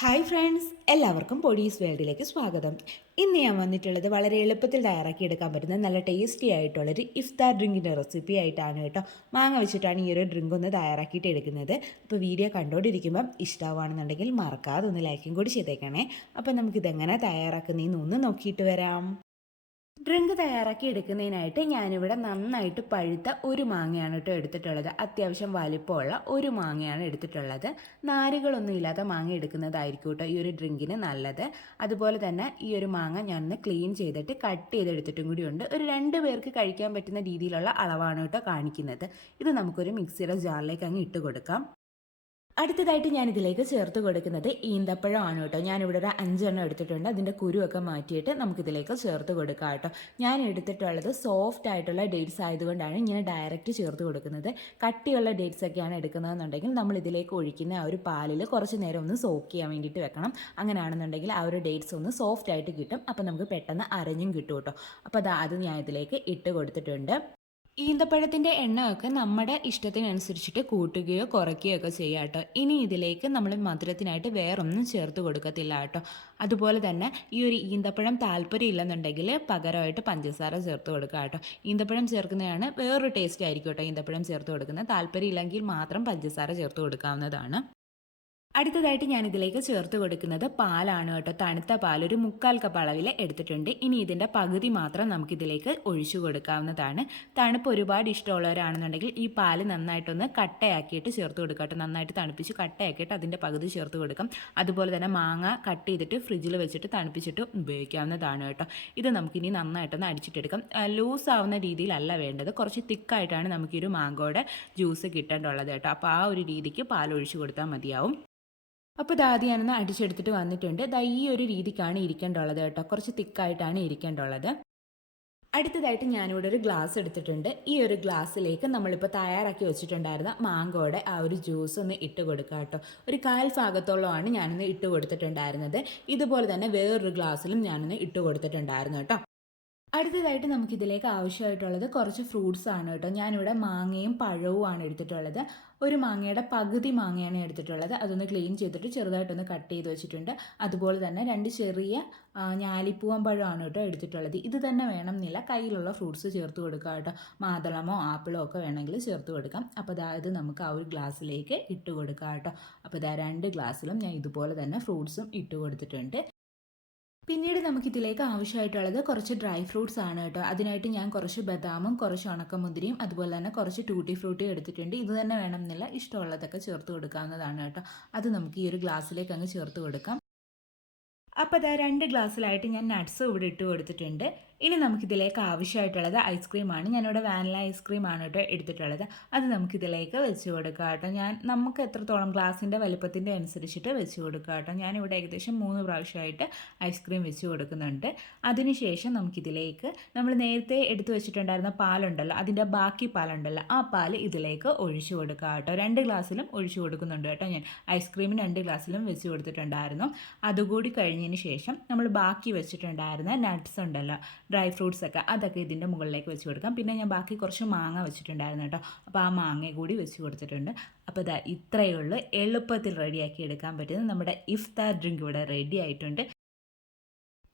Hi friends എല്ലാവർക്കും പൊടീസ് വേൾഡിലേക്ക് സ്വാഗതം. ഇന്ന് ഞാൻ വന്നിട്ടുള്ളത് വളരെ എളുപ്പത്തിൽ തയ്യാറാക്കി എടുക്കാൻ പറ്റുന്ന നല്ല ടേസ്റ്റി ആയിട്ടുള്ളൊരു ഇഫ്താർ ഡ്രിങ്കിന്റെ റെസിപ്പി ആയിട്ടാണ് കേട്ടോ. മാങ്ങ വെച്ചിട്ടാണ് ഈ ഒരു ഡ്രിങ്ക് ഒന്ന് തയ്യാറാക്കിയിട്ട് എടുക്കുന്നത്. അപ്പോൾ വീഡിയോ കണ്ടുകൊണ്ടിരിക്കുമ്പം ഇഷ്ടമാണെന്നുണ്ടെങ്കിൽ മറക്കാതെ ഒന്ന് ലൈക്കും കൂടി ചെയ്തേക്കണേ. അപ്പോൾ നമുക്കിതെങ്ങനെ തയ്യാറാക്കുന്നതെന്ന് ഒന്ന് നോക്കിയിട്ട് വരാം. ഡ്രിങ്ക് തയ്യാറാക്കി എടുക്കുന്നതിനായിട്ട് ഞാനിവിടെ നന്നായിട്ട് പഴുത്ത ഒരു മാങ്ങയാണ് കേട്ടോ എടുത്തിട്ടുള്ളത്. അത്യാവശ്യം വലിപ്പമുള്ള ഒരു മാങ്ങയാണ് എടുത്തിട്ടുള്ളത്. നാരുകളൊന്നും ഇല്ലാത്ത മാങ്ങ എടുക്കുന്നതായിരിക്കും കേട്ടോ ഈ ഒരു ഡ്രിങ്കിന് നല്ലത്. അതുപോലെ തന്നെ ഈ ഒരു മാങ്ങ ഞാനൊന്ന് ക്ലീൻ ചെയ്തിട്ട് കട്ട് ചെയ്തെടുത്തിട്ടും കൂടിയുണ്ട് ഒരു രണ്ട് പേർക്ക് കഴിക്കാൻ പറ്റുന്ന രീതിയിലുള്ള അളവാണ് കേട്ടോ കാണിക്കുന്നത്. ഇത് നമുക്കൊരു മിക്സിയുടെ ജാറിലേക്ക് അങ്ങ് ഇട്ട് കൊടുക്കാം. അടുത്തതായിട്ട് ഞാൻ ഇതിലേക്ക് ചേർത്ത് കൊടുക്കുന്നത് ഈന്തപ്പഴമാണ് കേട്ടോ. ഞാനിവിടെ ഒരു അഞ്ചെണ്ണം എടുത്തിട്ടുണ്ട്. അതിന്റെ കുരുവൊക്കെ മാറ്റിയിട്ട് നമുക്കിതിലേക്ക് ചേർത്ത് കൊടുക്കാം കേട്ടോ. ഞാൻ എടുത്തിട്ടുള്ളത് സോഫ്റ്റ് ആയിട്ടുള്ള ഡേറ്റ്സ് ആയതുകൊണ്ടാണ് ഇങ്ങനെ ഡയറക്റ്റ് ചേർത്ത് കൊടുക്കുന്നത്. കട്ടിയുള്ള ഡേറ്റ്സ് ഒക്കെയാണ് എടുക്കുന്നതെന്നുണ്ടെങ്കിൽ നമ്മൾ ഇതിലേക്ക് ഒഴിക്കുന്ന ആ ഒരു പാലിൽ കുറച്ച് നേരം ഒന്ന് സോക്ക് ചെയ്യാൻ വേണ്ടിയിട്ട് വെക്കണം. അങ്ങനെയാണെന്നുണ്ടെങ്കിൽ ആ ഒരു ഡേറ്റ്സ് ഒന്ന് സോഫ്റ്റ് ആയിട്ട് കിട്ടും. അപ്പോൾ നമുക്ക് പെട്ടെന്ന് അരഞ്ഞും കിട്ടും കേട്ടോ. അപ്പോൾ അത് ഞാൻ ഇതിലേക്ക് ഇട്ട് കൊടുത്തിട്ടുണ്ട്. ഈന്തപ്പഴത്തിന്റെ എണ്ണമൊക്കെ നമ്മുടെ ഇഷ്ടത്തിനനുസരിച്ചിട്ട് കൂട്ടുകയോ കുറയ്ക്കുകയോ ഒക്കെ ചെയ്യുക കേട്ടോ. ഇനി ഇതിലേക്ക് നമ്മൾ മധുരത്തിനായിട്ട് വേറൊന്നും ചേർത്ത് കൊടുക്കത്തില്ല കേട്ടോ. അതുപോലെ തന്നെ ഈ ഒരു ഈന്തപ്പഴം താല്പര്യം ഇല്ലെന്നുണ്ടെങ്കിൽ പകരമായിട്ട് പഞ്ചസാര ചേർത്ത് കൊടുക്കുക കേട്ടോ. ഈന്തപ്പഴം ചേർക്കുന്നതാണ് വേറൊരു ടേസ്റ്റ് ആയിരിക്കും കേട്ടോ ഈന്തപ്പഴം ചേർത്ത് കൊടുക്കുന്നത്. താല്പര്യം ഇല്ലെങ്കിൽ മാത്രം പഞ്ചസാര ചേർത്ത് കൊടുക്കാവുന്നതാണ്. അടുത്തതായിട്ട് ഞാൻ ഇതിലേക്ക് ചേർത്ത് കൊടുക്കുന്നത് പാലാണ് കേട്ടോ. തണുത്ത പാൽ ഒരു മുക്കാൽ കപ്പ് അളവിൽ എടുത്തിട്ടുണ്ട്. ഇനി ഇതിന്റെ പകുതി മാത്രം നമുക്കിതിലേക്ക് ഒഴിച്ചു കൊടുക്കാവുന്നതാണ്. തണുപ്പ് ഒരുപാട് ഇഷ്ടമുള്ളവരാണെന്നുണ്ടെങ്കിൽ ഈ പാൽ നന്നായിട്ടൊന്ന് കട്ടയാക്കിയിട്ട് ചേർത്ത് കൊടുക്കുക കേട്ടോ. നന്നായിട്ട് തണുപ്പിച്ച് കട്ടയാക്കിയിട്ട് അതിന്റെ പകുതി ചേർത്ത് കൊടുക്കാം. അതുപോലെ തന്നെ മാങ്ങ കട്ട് ചെയ്തിട്ട് ഫ്രിഡ്ജിൽ വെച്ചിട്ട് തണുപ്പിച്ചിട്ട് ഉപയോഗിക്കാവുന്നതാണ് കേട്ടോ. ഇത് നമുക്കിനി നന്നായിട്ടൊന്ന് അടിച്ചിട്ടെടുക്കാം. ലൂസ് ആവുന്ന രീതിയിലല്ല വേണ്ടത്. കുറച്ച് തിക്കായിട്ടാണ് നമുക്കൊരു മാങ്ങയുടെ ജ്യൂസ് കിട്ടേണ്ടുള്ളത് കേട്ടോ. അപ്പോൾ ആ ഒരു രീതിക്ക് പാൽ ഒഴിച്ചു കൊടുത്താൽ മതിയാവും. അപ്പോൾ ഞാനൊന്ന് അടിച്ചെടുത്തിട്ട് വന്നിട്ടുണ്ട്. ദാ ഈ ഒരു രീതിക്കാണ് ഇരിക്കേണ്ടുള്ളത് കേട്ടോ. കുറച്ച് തിക്കായിട്ടാണ് ഇരിക്കേണ്ടുള്ളത് അടുത്തതായിട്ട് ഞാനിവിടെ ഒരു ഗ്ലാസ് എടുത്തിട്ടുണ്ട്. ഈ ഒരു ഗ്ലാസ്സിലേക്ക് നമ്മളിപ്പോൾ തയ്യാറാക്കി വെച്ചിട്ടുണ്ടായിരുന്ന മാങ്കോയുടെ ആ ഒരു ജ്യൂസ് ഒന്ന് ഇട്ട് കൊടുക്കുക കേട്ടോ. ഒരു കാൽ ഭാഗത്തോളമാണ് ഞാനൊന്ന് ഇട്ട് കൊടുത്തിട്ടുണ്ടായിരുന്നത്. ഇതുപോലെ തന്നെ വേറൊരു ഗ്ലാസ്സിലും ഞാനൊന്ന് ഇട്ട് കൊടുത്തിട്ടുണ്ടായിരുന്നു കേട്ടോ. അടുത്തതായിട്ട് നമുക്കിതിലേക്ക് ആവശ്യമായിട്ടുള്ളത് കുറച്ച് ഫ്രൂട്ട്സ് ആണ് കേട്ടോ. ഞാനിവിടെ മാങ്ങയും പഴവും ആണ് എടുത്തിട്ടുള്ളത്. ഒരു മാങ്ങയുടെ പകുതി മാങ്ങയാണ് എടുത്തിട്ടുള്ളത്. അതൊന്ന് ക്ലീൻ ചെയ്തിട്ട് ചെറുതായിട്ടൊന്ന് കട്ട് ചെയ്ത് വെച്ചിട്ടുണ്ട്. അതുപോലെ തന്നെ രണ്ട് ചെറിയ ഞാലിപ്പൂവൻ പഴമാണ് കേട്ടോ എടുത്തിട്ടുള്ളത്. ഇത് തന്നെ വേണം എന്നില്ല. കയ്യിലുള്ള ഫ്രൂട്ട്സ് ചേർത്ത് കൊടുക്കുക കേട്ടോ. മാതളമോ ആപ്പിളോ ഒക്കെ വേണമെങ്കിൽ ചേർത്ത് കൊടുക്കാം. അപ്പോൾ അതായത് നമുക്ക് ആ ഒരു ഗ്ലാസ്സിലേക്ക് ഇട്ട് കൊടുക്കാം കേട്ടോ. അപ്പോൾ ഇതാ രണ്ട് ഗ്ലാസ്സിലും ഞാൻ ഇതുപോലെ തന്നെ ഫ്രൂട്ട്സും ഇട്ട് കൊടുത്തിട്ടുണ്ട്. പിന്നീട് നമുക്കിതിലേക്ക് ആവശ്യമായിട്ടുള്ളത് കുറച്ച് ഡ്രൈ ഫ്രൂട്ട്സ് ആണ് കേട്ടോ. അതിനായിട്ട് ഞാൻ കുറച്ച് ബദാമും കുറച്ച് ഉണക്കമുന്തിരിയും അതുപോലെ തന്നെ കുറച്ച് ടൂട്ടി ഫ്രൂട്ടിയും എടുത്തിട്ടുണ്ട്. ഇത് തന്നെ വേണമെന്നില്ല. ഇഷ്ടമുള്ളതൊക്കെ ചേർത്ത് കൊടുക്കാവുന്നതാണ് കേട്ടോ. അത് നമുക്ക് ഈ ഒരു ഗ്ലാസ്സിലേക്ക് അങ്ങ് ചേർത്ത് കൊടുക്കാം. അപ്പോൾ അതാ രണ്ട് ഗ്ലാസ്സിലായിട്ട് ഞാൻ നട്ട്സ് ഇവിടെ ഇട്ട് കൊടുത്തിട്ടുണ്ട്. ഇനി നമുക്കിതിലേക്ക് ആവശ്യമായിട്ടുള്ളത് ഐസ്ക്രീമാണ്. ഞാനിവിടെ വാനില ഐസ്ക്രീമാണ് കേട്ടോ എടുത്തിട്ടുള്ളത്. അത് നമുക്കിതിലേക്ക് വെച്ച് കൊടുക്കാം കേട്ടോ. ഞാൻ നമുക്ക് എത്രത്തോളം ഗ്ലാസിന്റെ വലുപ്പത്തിന്റെ അനുസരിച്ചിട്ട് വെച്ച് കൊടുക്കുക കേട്ടോ. ഞാനിവിടെ ഏകദേശം മൂന്ന് പ്രാവശ്യമായിട്ട് ഐസ്ക്രീം വെച്ച് കൊടുക്കുന്നുണ്ട്. അതിനുശേഷം നമുക്കിതിലേക്ക് നമ്മൾ നേരത്തെ എടുത്തു വെച്ചിട്ടുണ്ടായിരുന്ന പാലുണ്ടല്ലോ അതിന്റെ ബാക്കി പാലുണ്ടല്ലോ ആ പാൽ ഇതിലേക്ക് ഒഴിച്ചു കൊടുക്കുക കേട്ടോ. രണ്ട് ഗ്ലാസ്സിലും ഒഴിച്ചു കൊടുക്കുന്നുണ്ട് കേട്ടോ ഞാൻ. ഐസ്ക്രീമിന് രണ്ട് ഗ്ലാസ്സിലും വെച്ച് കൊടുത്തിട്ടുണ്ടായിരുന്നു. അതുകൂടി കഴിഞ്ഞതിന് ശേഷം നമ്മൾ ബാക്കി വെച്ചിട്ടുണ്ടായിരുന്ന നട്ട്സ് ഉണ്ടല്ലോ ഡ്രൈ ഫ്രൂട്ട്സ് ഒക്കെ അതൊക്കെ ഇതിന്റെ മുകളിലേക്ക് വെച്ച് കൊടുക്കാം. പിന്നെ ഞാൻ ബാക്കി കുറച്ച് മാങ്ങ വെച്ചിട്ടുണ്ടായിരുന്നു കേട്ടോ. അപ്പോൾ ആ മാങ്ങ കൂടി വെച്ച് കൊടുത്തിട്ടുണ്ട്. അപ്പോൾ ഇതാ ഇത്രയേ ഉള്ളൂ. എളുപ്പത്തിൽ റെഡിയാക്കി എടുക്കാൻ പറ്റുന്ന നമ്മുടെ ഇഫ്താർ ഡ്രിങ്ക് ഇവിടെ റെഡി ആയിട്ടുണ്ട്.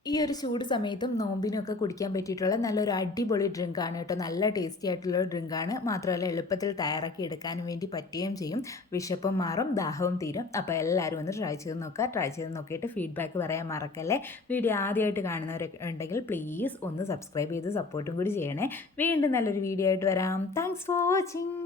ഈ ഒരു ചൂട് സമയത്തും നോമ്പിനൊക്കെ കുടിക്കാൻ പറ്റിയിട്ടുള്ള നല്ലൊരു അടിപൊളി ഡ്രിങ്കാണ് കേട്ടോ. നല്ല ടേസ്റ്റി ആയിട്ടുള്ള ഡ്രിങ്കാണ്. മാത്രമല്ല എളുപ്പത്തിൽ തയ്യാറാക്കി എടുക്കാൻ വേണ്ടി പറ്റുകയും ചെയ്യും. വിശപ്പും മാറും ദാഹവും തീരും. അപ്പോൾ എല്ലാവരും ഒന്ന് ട്രൈ ചെയ്ത് നോക്കുക. ട്രൈ ചെയ്ത് നോക്കിയിട്ട് ഫീഡ്ബാക്ക് പറയാൻ മറക്കല്ലേ? വീഡിയോ ആദ്യമായിട്ട് കാണുന്നവരൊക്കെ ഉണ്ടെങ്കിൽ പ്ലീസ് ഒന്ന് സബ്സ്ക്രൈബ് ചെയ്ത് സപ്പോർട്ടും കൂടി ചെയ്യണേ. വീണ്ടും നല്ലൊരു വീഡിയോ ആയിട്ട് വരാം. Thanks for watching